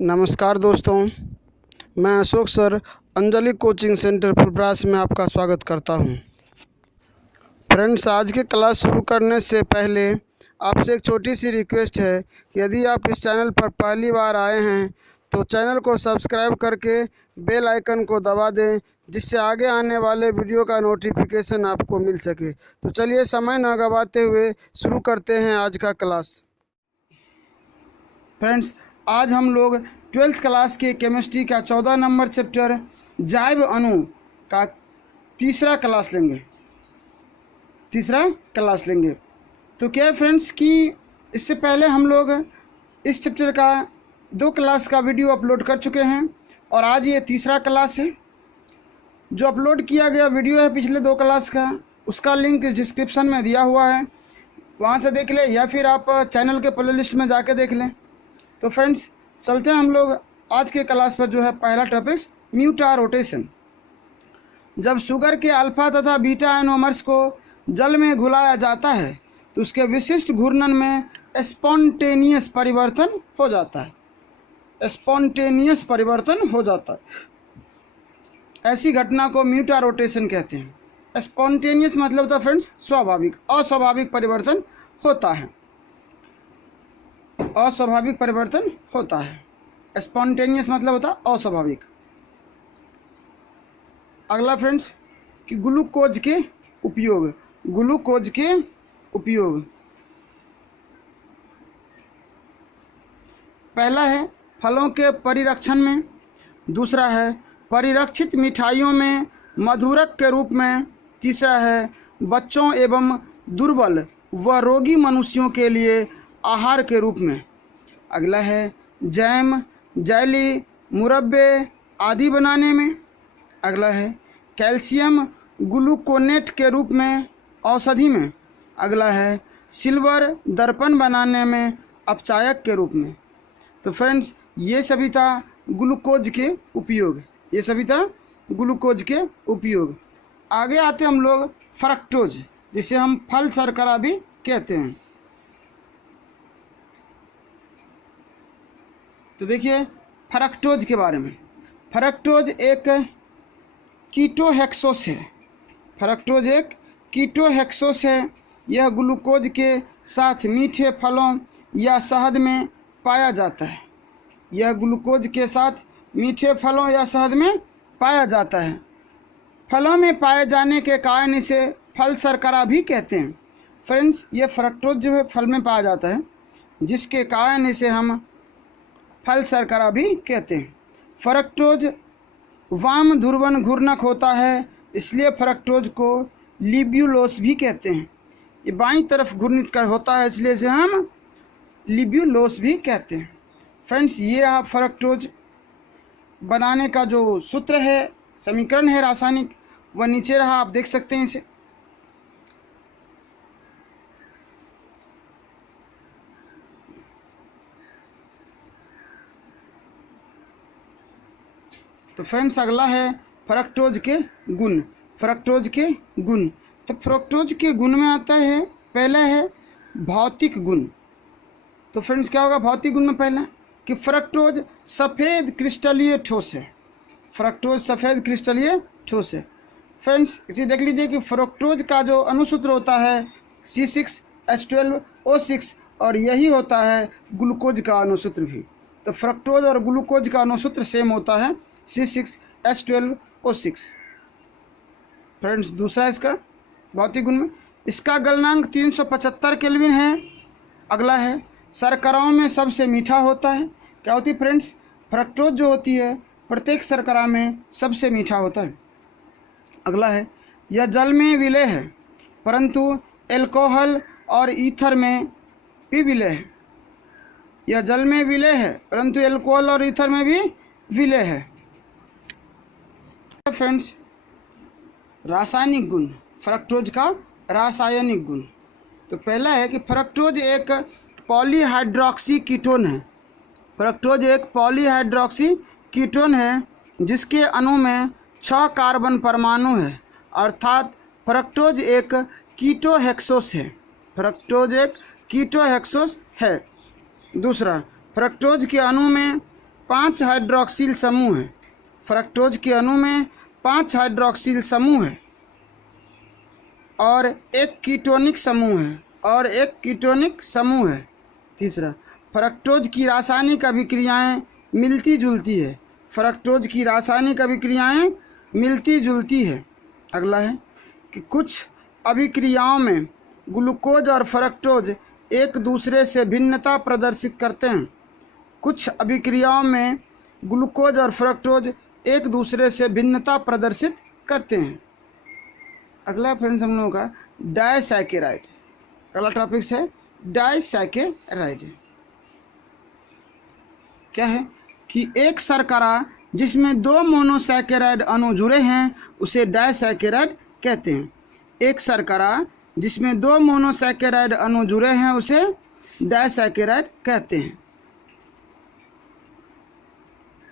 नमस्कार दोस्तों, मैं Ashok sir Anjali coaching centre Phulparas में आपका स्वागत करता हूं। फ्रेंड्स, आज की क्लास शुरू करने से पहले आपसे एक छोटी सी रिक्वेस्ट है कि यदि आप इस चैनल पर पहली बार आए हैं तो चैनल को सब्सक्राइब करके बेल आइकन को दबा दें, जिससे आगे आने वाले वीडियो का नोटिफिकेशन आपको मिल सके। तो चलिए समय न गंवाते हुए शुरू करते हैं आज का क्लास। फ्रेंड्स, आज हम लोग 12th क्लास के केमिस्ट्री का 14 नंबर चैप्टर जैव अणु का तीसरा क्लास लेंगे। तो क्या है फ्रेंड्स कि इससे पहले हम लोग इस चैप्टर का 2 क्लास का वीडियो अपलोड कर चुके हैं और आज ये तीसरा क्लास है। जो अपलोड किया गया वीडियो है पिछले 2 क्लास का, उसका लिंक इस डिस्क्रिप्शन में दिया हुआ है, वहाँ से देख लें या फिर आप चैनल के प्ले लिस्ट में जाके देख लें। तो फ्रेंड्स, चलते हैं हम लोग आज के क्लास पर। जो है पहला टॉपिक म्यूटा रोटेशन। जब शुगर के अल्फा तथा बीटा एनोमर्स को जल में घुलाया जाता है तो उसके विशिष्ट घूर्णन में स्पॉन्टेनियस परिवर्तन हो जाता है। ऐसी घटना को म्यूटा रोटेशन कहते हैं। स्पॉन्टेनियस मतलब होता है फ्रेंड्स स्वाभाविक, अस्वाभाविक परिवर्तन होता है। अस्वाभाविक परिवर्तन होता है। स्पॉन्टेनियस मतलब होता है अस्वाभाविक। अगला फ्रेंड्स कि ग्लूकोज के उपयोग। पहला है फलों के परिरक्षण में, दूसरा है परिरक्षित मिठाइयों में मधुरक के रूप में, तीसरा है बच्चों एवं दुर्बल व रोगी मनुष्यों के लिए आहार के रूप में। अगला है जैम, जेली, मुरब्बे आदि बनाने में। अगला है कैल्शियम ग्लूकोनेट के रूप में औषधि में। अगला है सिल्वर दर्पण बनाने में अपचायक के रूप में। तो फ्रेंड्स, ये सभी था ग्लूकोज के उपयोग। आगे आते हम लोग फ्रक्टोज, जिसे हम फल शर्करा भी कहते हैं। तो देखिए फ्रक्टोज के बारे में। फ्रक्टोज एक कीटोहेक्सोस है। यह ग्लूकोज के साथ मीठे फलों या शहद में पाया जाता है। फलों में पाए जाने के कारण इसे फल शर्करा भी कहते हैं। फ्रेंड्स, ये फ्रक्टोज जो है फल में पाया जाता है, जिसके कारण इसे हम फल शर्करा भी कहते हैं। फ्रक्टोज वाम ध्रुवन घूर्णक होता है, इसलिए फ्रक्टोज को लिब्यूलोस भी कहते हैं। ये बाईं तरफ घूर्णित कर होता है, इसलिए इसे हम लिब्यूलोस भी कहते हैं। फ्रेंड्स, ये आप फ्रक्टोज बनाने का जो सूत्र है, समीकरण है रासायनिक, वह नीचे रहा, आप देख सकते हैं इसे। तो फ्रेंड्स, अगला है फ्रक्टोज के गुण। तो फ्रक्टोज के गुण में आता है, पहला है भौतिक गुण। तो फ्रेंड्स, क्या होगा भौतिक गुण में? पहला कि फ्रक्टोज सफ़ेद क्रिस्टलीय ठोस है। फ्रेंड्स, इसे देख लीजिए कि फ्रक्टोज का जो अणुसूत्र होता है C6H12O6, और यही होता है ग्लूकोज का अणुसूत्र भी। तो फ्रक्टोज और ग्लूकोज का अणुसूत्र सेम होता है, C6H12O6। फ्रेंड्स, दूसरा इसका भौतिक गुण में, इसका गलनांक 375 केल्विन है। अगला है शर्कराओं में सबसे मीठा होता है। क्या होती है फ्रेंड्स? फ्रक्टोज जो होती है प्रत्येक शर्करा में सबसे मीठा होता है। अगला है यह जल में विलय है, परंतु एल्कोहल और ईथर में भी विलय है। यह जल में विलय है, परंतु एल्कोहल और ईथर में भी विलय है। फ्रेंड्स, रासायनिक गुण, फ्रक्टोज का रासायनिक गुण। तो पहला है कि फ्रक्टोज एक पॉलीहाइड्रोक्सी कीटोन है, जिसके अणु में 6 कार्बन परमाणु है, अर्थात फ्रक्टोज एक कीटोहेक्सोस है। दूसरा, फ्रक्टोज के अणु में 5 हाइड्रोक्सिल समूह है। फ्रक्टोज के अणु में 5 हाइड्रोक्सिल समूह है और एक कीटोनिक समूह है। तीसरा, फ्रक्टोज की रासायनिक अभिक्रियाएं मिलती जुलती है। फ्रक्टोज की रासायनिक अभिक्रियाएं मिलती जुलती है। अगला है कि कुछ अभिक्रियाओं में ग्लूकोज और फ्रक्टोज एक दूसरे से भिन्नता प्रदर्शित करते हैं। कुछ अभिक्रियाओं में ग्लूकोज और फ्रक्टोज एक दूसरे से भिन्नता प्रदर्शित करते हैं। अगला फ्रेंड्स हम लोगों का डायसैकेराइड। अगला टॉपिक है डायसैकेराइड। क्या है कि एक शर्करा जिसमें 2 मोनोसैकेराइड अणु जुड़े हैं उसे डायसैकेराइड कहते हैं। एक शर्करा जिसमें 2 मोनोसैकेराइड अणु जुड़े हैं उसे डायसैकेराइड कहते हैं।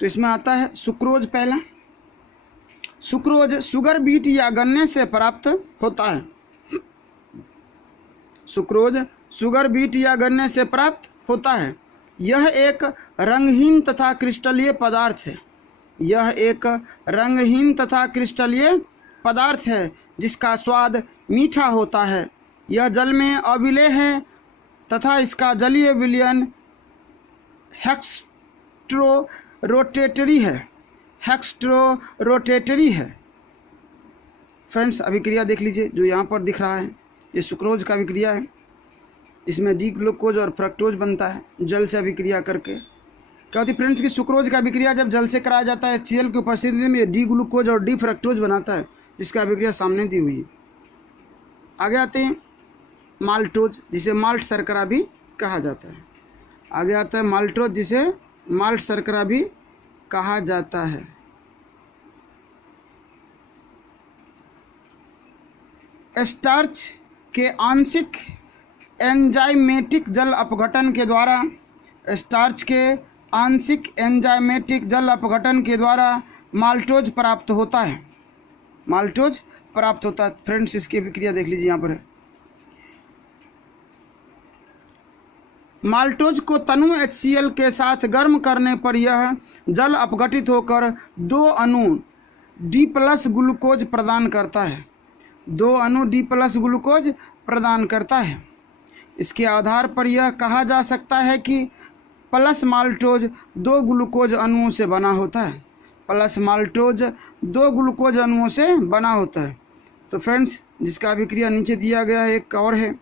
तो इसमें आता है सुक्रोज। पहला, सुक्रोज शुगर बीट या गन्ने से प्राप्त होता है। सुक्रोज शुगर बीट या गन्ने से प्राप्त होता है। यह एक रंगहीन तथा क्रिस्टलीय पदार्थ है। यह एक रंगहीन तथा क्रिस्टलीय पदार्थ है जिसका स्वाद मीठा होता है। यह जल में अविलेय है तथा इसका जलीय विलयन हेक्स्ट्रोरोटेटरी है। फ्रेंड्स, अभिक्रिया देख लीजिए जो यहाँ पर दिख रहा है, ये सुक्रोज का अभिक्रिया है। इसमें डी ग्लूकोज और फ्रक्टोज बनता है जल से अभिक्रिया करके। क्या होती है फ्रेंड्स कि सुक्रोज का अभिक्रिया जब जल से कराया जाता है HCl की उपस्थिति में डी ग्लूकोज और डी फ्रक्टोज बनाता है, जिसका अभिक्रिया सामने दी हुई है। आगे आते हैं माल्टोज, जिसे माल्ट शर्करा भी कहा जाता है। आगे आता है माल्टोज, जिसे माल्ट शर्करा भी कहा जाता है। स्टार्च के आंशिक एंजाइमेटिक जल अपघटन के द्वारा माल्टोज प्राप्त होता है। फ्रेंड्स, इसकी अभिक्रिया देख लीजिए यहाँ पर है। माल्टोज को तनु HCl के साथ गर्म करने पर यह जल अपघटित होकर 2 अणु D+ ग्लूकोज प्रदान करता है। 2 अणु D+ ग्लूकोज प्रदान करता है। इसके आधार पर यह कहा जा सकता है कि प्लस माल्टोज 2 ग्लूकोज अणुओं से बना होता है। प्लस माल्टोज 2 ग्लूकोज अणुओं से बना होता है। तो फ्रेंड्स, जिसका अभिक्रिया नीचे दिया गया है एक और है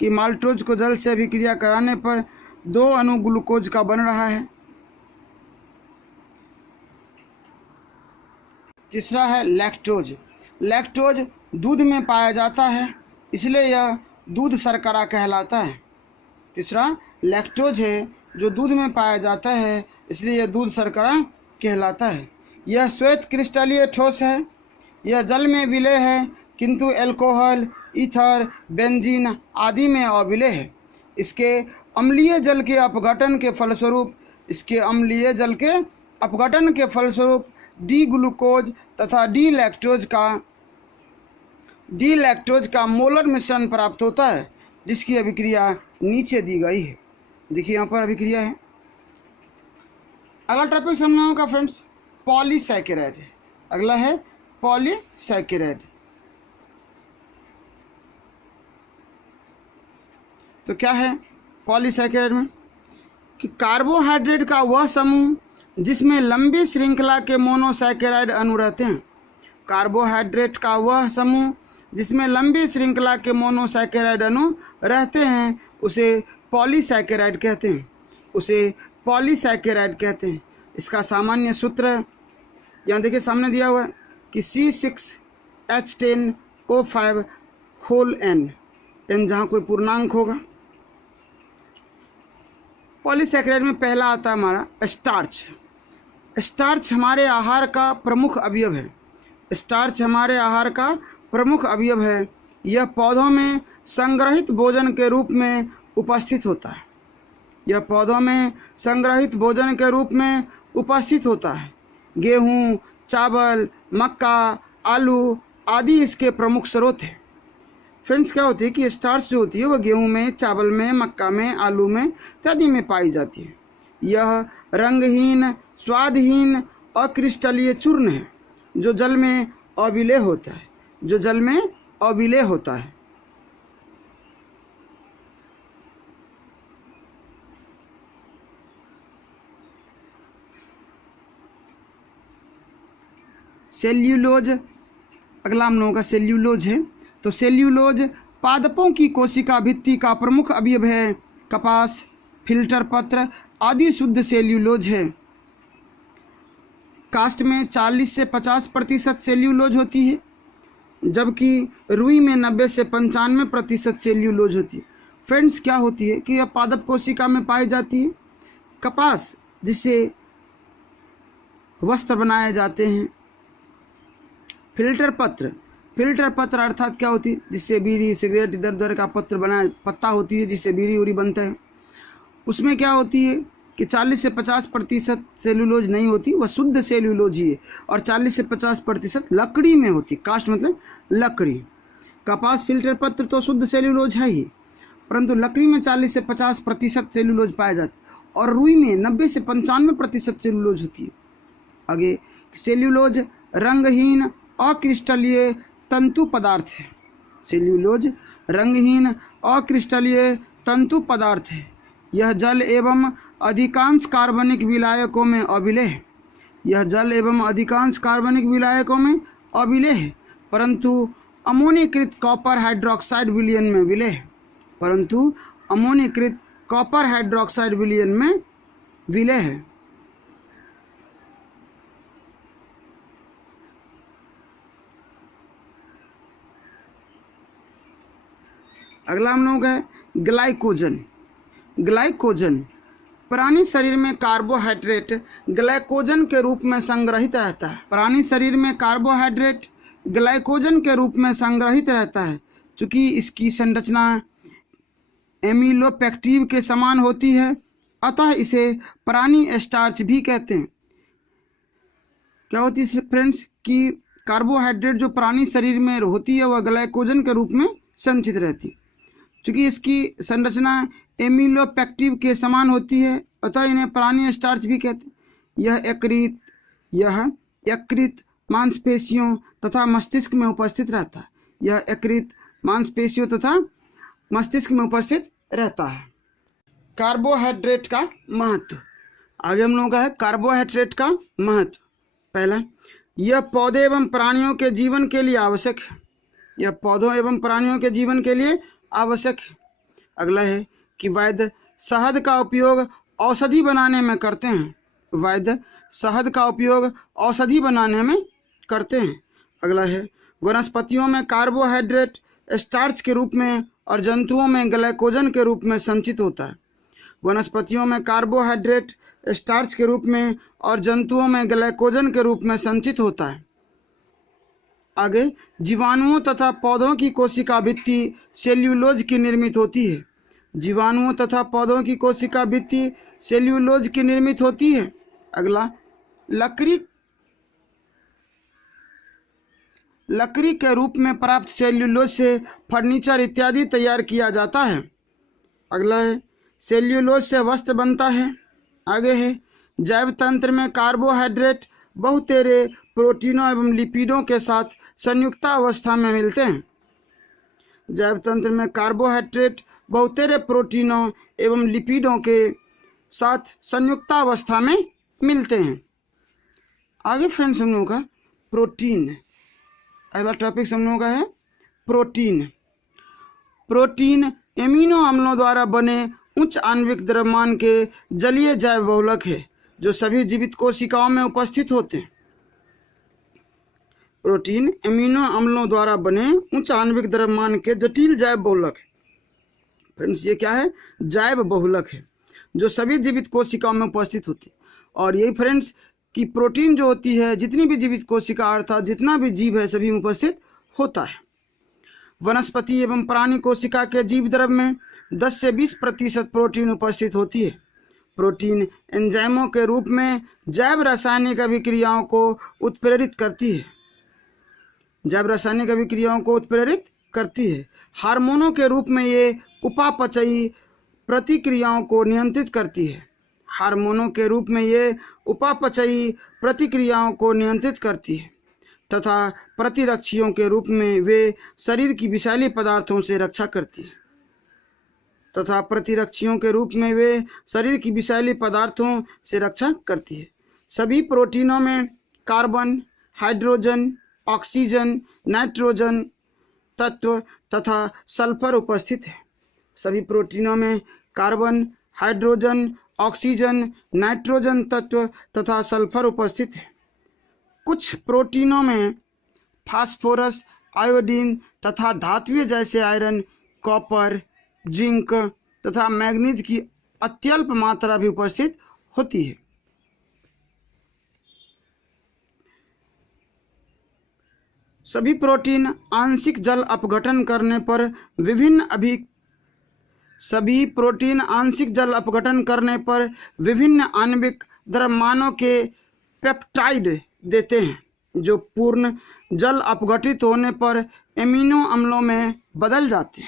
कि माल्टोज को जल से अभिक्रिया कराने पर 2 अणु ग्लूकोज का बन रहा है। तीसरा है लैक्टोज। लैक्टोज दूध में पाया जाता है, इसलिए यह दूध शर्करा कहलाता है। तीसरा लैक्टोज है जो दूध में पाया जाता है, इसलिए यह दूध शर्करा कहलाता है। यह श्वेत क्रिस्टलीय ठोस है। यह जल में विलेय है किंतु अल्कोहल, ईथर, बेंजीन आदि में अविलेय है। इसके अम्लीय जल के अपघटन के फलस्वरूप डी ग्लूकोज तथा डी लैक्टोज का मोलर मिश्रण प्राप्त होता है, जिसकी अभिक्रिया नीचे दी गई है। देखिए यहाँ पर अभिक्रिया है। अगला टॉपिक हम लोगों का फ्रेंड्स पॉलीसैकेराइड है। अगला है पॉलीसैकेराइड। तो क्या है पॉलीसैकेराइड में कि कार्बोहाइड्रेट का वह समूह जिसमें लंबी श्रृंखला के मोनोसैकेराइड अणु रहते हैं। कार्बोहाइड्रेट का वह समूह जिसमें लंबी श्रृंखला के मोनोसैकेराइड अणु रहते हैं उसे पॉलीसैकेराइड कहते हैं। इसका सामान्य सूत्र यहाँ देखिए सामने दिया हुआ है कि C6H10O5 होल N जहाँ कोई पूर्णांक होगा। पॉलीसैकेराइड में पहला आता है हमारा स्टार्च। स्टार्च हमारे आहार का प्रमुख अवयव है। यह पौधों में संग्रहित भोजन के रूप में उपस्थित होता है। गेहूँ, चावल, मक्का, आलू आदि इसके प्रमुख स्रोत हैं। फ्रेंड्स, क्या होती है कि स्टार्च जो होती है वह गेहूं में, चावल में, मक्का में, आलू में इत्यादि में पाई जाती है। यह रंगहीन, स्वादहीन, अक्रिस्टलीय चूर्ण है जो जल में अविलेय होता है, जो जल में अविलेय होता है। सेल्यूलोज, अगला हम लोगों का सेल्यूलोज है। तो सेल्यूलोज पादपों की कोशिका भित्ति का प्रमुख अवयव है। कपास, फिल्टर पत्र आदि शुद्ध सेल्यूलोज है। काष्ठ में 40 से 50% सेल्यूलोज होती है, जबकि रुई में 90 से 95% सेल्यूलोज होती है। फ्रेंड्स, क्या होती है कि यह पादप कोशिका में पाई जाती है। कपास, जिससे वस्त्र बनाए जाते हैं। फिल्टर पत्र अर्थात क्या होती है, जिससे बीड़ी, सिगरेट, इधर उधर का पत्ता होती है, जिससे बीड़ी उड़ी बनता है। उसमें क्या होती है कि 40 से 50% सेल्यूलोज नहीं होती, वह शुद्ध सेल्यूलोज ही है। और 40 से 50% लकड़ी में होती। काष्ठ मतलब लकड़ी। कपास, फिल्टर पत्र तो शुद्ध सेल्यूलोज है ही, परंतु लकड़ी में 40 से 50% सेल्यूलोज पाया जाता है और रुई में 90 से 95% सेल्यूलोज होती है। आगे, सेल्यूलोज रंगहीन, अक्रिस्टलीय तंतु पदार्थ है। सेल्यूलोज रंगहीन, अक्रिस्टलीय तंतु पदार्थ है। यह जल एवं अधिकांश कार्बनिक विलायकों में अविलेय है। यह जल एवं अधिकांश कार्बनिक विलायकों में अविलेय है, परंतु अमोनीकृत कॉपर हाइड्रोक्साइड विलयन में विलेय है। परंतु अमोनीकृत कॉपर हाइड्रोक्साइड विलयन में विलेय है। अगला हम लोग है ग्लाइकोजन। प्राणी शरीर में कार्बोहाइड्रेट ग्लाइकोजन के रूप में संग्रहित रहता है। प्राणी शरीर में कार्बोहाइड्रेट ग्लाइकोजन के रूप में संग्रहित रहता है। चूँकि इसकी संरचना एमिलोपेक्टिव के समान होती है, अतः इसे प्राणी स्टार्च भी कहते हैं। क्या होती है फ्रेंड्स कि कार्बोहाइड्रेट जो प्राणी शरीर में होती है वह ग्लाइकोजन के रूप में संचित रहती है। चूँकि इसकी संरचना एमिलोपेक्टिव के समान होती है, अतः इन्हें प्राणी स्टार्च भी कहते हैं। यह यकृत मांसपेशियों तथा मस्तिष्क में उपस्थित रहता है। यह यकृत मांसपेशियों तथा मस्तिष्क में उपस्थित रहता है। कार्बोहाइड्रेट का महत्व। आगे हम लोगों का है कार्बोहाइड्रेट का महत्व। पहला, यह पौधे एवं प्राणियों के जीवन के लिए आवश्यक है। यह पौधों एवं प्राणियों के जीवन के लिए आवश्यक है। अगला है कि वैद्य शहद का उपयोग औषधि बनाने में करते हैं। वैद्य शहद का उपयोग औषधि बनाने में करते हैं। अगला है वनस्पतियों में कार्बोहाइड्रेट स्टार्च के रूप में और जंतुओं में ग्लाइकोजन के रूप में संचित होता है। वनस्पतियों में कार्बोहाइड्रेट स्टार्च के रूप में और जंतुओं में ग्लाइकोजन के रूप में संचित होता है। आगे, जीवाणुओं तथा पौधों की कोशिका भित्ति सेल्यूलोज की निर्मित होती है। जीवाणुओं तथा पौधों की कोशिका भित्ति सेल्यूलोज की निर्मित होती है। अगला, लकड़ी के रूप में प्राप्त सेल्यूलोज से फर्नीचर इत्यादि तैयार किया जाता है। अगला है सेल्यूलोज से वस्त्र बनता है। आगे है जैव तंत्र में कार्बोहाइड्रेट बहुतेरे प्रोटीनों एवं लिपिडों के साथ संयुक्तावस्था में मिलते हैं। जैव तंत्र में कार्बोहाइड्रेट बहुतेरे प्रोटीनों एवं लिपिडों के साथ संयुक्तावस्था में मिलते हैं। आगे फ्रेंड्स हम लोगों का प्रोटीन, अगला टॉपिक हम लोगों का है प्रोटीन। प्रोटीन एमिनो अम्लों द्वारा बने उच्च आणविक द्रव्यमान के जलीय जैव बहुलक है जो सभी जीवित कोशिकाओं में उपस्थित होते हैं। प्रोटीन एमिनो अम्लों द्वारा बने उच्च आणविक द्रव्यमान के जटिल जैव बहुलक है। फ्रेंड्स, ये क्या है? जैव बहुलक है जो सभी जीवित कोशिकाओं में उपस्थित होती है। और यही फ्रेंड्स कि प्रोटीन जो होती है जितनी भी जीवित कोशिका अर्थात जितना भी जीव है सभी में उपस्थित होता है। वनस्पति एवं प्राणी कोशिका के जीव द्रव्य में 10 से 20% प्रोटीन उपस्थित होती है। प्रोटीन एंजाइमों के रूप में जैव रासायनिक अभिक्रियाओं को उत्प्रेरित करती है। जैव रासायनिक अभिक्रियाओं को उत्प्रेरित करती है। हार्मोनों के रूप में ये उपापचयी प्रतिक्रियाओं को नियंत्रित करती है। हार्मोनों के रूप में ये उपापचयी प्रतिक्रियाओं को नियंत्रित करती है तथा प्रतिरक्षियों के रूप में वे शरीर की विषैले पदार्थों से रक्षा करती है सभी प्रोटीनों में कार्बन, हाइड्रोजन, ऑक्सीजन, नाइट्रोजन तत्व तथा सल्फर उपस्थित है। सभी प्रोटीनों में कार्बन, हाइड्रोजन, ऑक्सीजन, नाइट्रोजन तत्व तथा सल्फर उपस्थित है। कुछ प्रोटीनों में फास्फोरस, आयोडीन तथा धातुएं जैसे आयरन, कॉपर, जिंक तथा मैग्नीज की अत्यल्प मात्रा भी उपस्थित होती है। सभी प्रोटीन आंशिक जल अपघटन करने पर विभिन्न आणविक द्रव्यमानों के पेप्टाइड देते हैं जो पूर्ण जल अपघटित होने पर एमिनो अम्लों में बदल जाते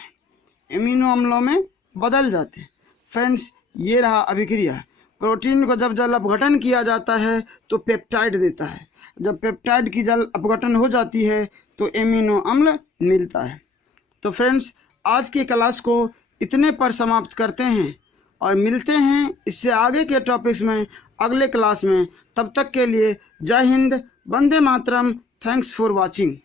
हैं। फ्रेंड्स, ये रहा अभिक्रिया। प्रोटीन को जब जल अपघटन किया जाता है तो पेप्टाइड देता है, जब पेप्टाइड की जल अपघटन हो जाती है तो एमिनो अम्ल मिलता है। तो फ्रेंड्स, आज की क्लास को इतने पर समाप्त करते हैं और मिलते हैं इससे आगे के टॉपिक्स में अगले क्लास में। तब तक के लिए जय हिंद, वंदे मातरम। Thanks for watching.